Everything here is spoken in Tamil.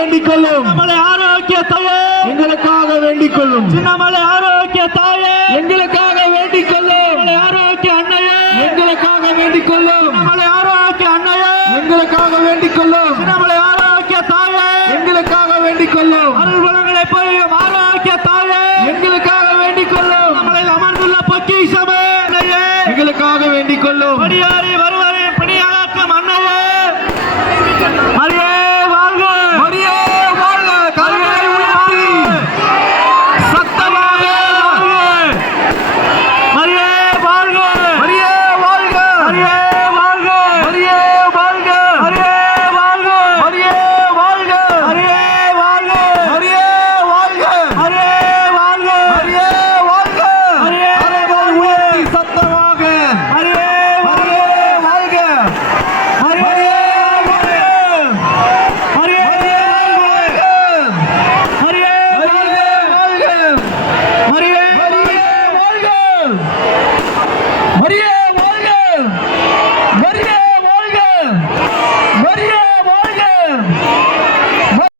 வேண்டிக் கொள்ளும். சின்னமலை ஆரோக்கிய தாயே எங்களுக்காக வேண்டிக் கொள்ளும். சின்னமலை ஆரோக்கிய தாயே எங்களுக்காக வேண்டிக் கொள்ளும். ஆரோக்கிய அன்னையே எங்களுக்காக வேண்டிக் கொள்ளும். சின்னமலை ஆரோக்கிய அன்னையே எங்களுக்காக வேண்டிக் கொள்ளும். சின்னமலை ஆரோக்கிய தாயே எங்களுக்காக வேண்டிக் கொள்ளும். அருள் வளங்களை பொழியும் ஆரோக்கிய தாயே எங்களுக்காக வேண்டிக் கொள்ளும். நம்மளை அமர்ந்துள்ள பொக்கிஷமே அன்னையே எங்களுக்காக வேண்டிக் கொள்ளும். படியாரி வருவரை பணியாற்றும் அன்னையே மரியே வாழ்க மரியே வாழ்க. கரங்களை உயர்த்தி சத்தமாக மரியே வாழ்க மரியே வாழ்க. மரியே வாழ்க மரியே வாழ்க. மரியே வாழ்க மரியே வாழ்க. மரியே வாழ்க மரியே வாழ்க. மரியே வாழ்க மரியே வாழ்க. மரியே கரங்களை உயர்த்தி சத்தமாக மரியே மரியே வாழ்க. மரியே மரியே மரியே வாழ்க. மரியே மரியே வாழ்க. மரியே மரியே வாழ்க. மரியே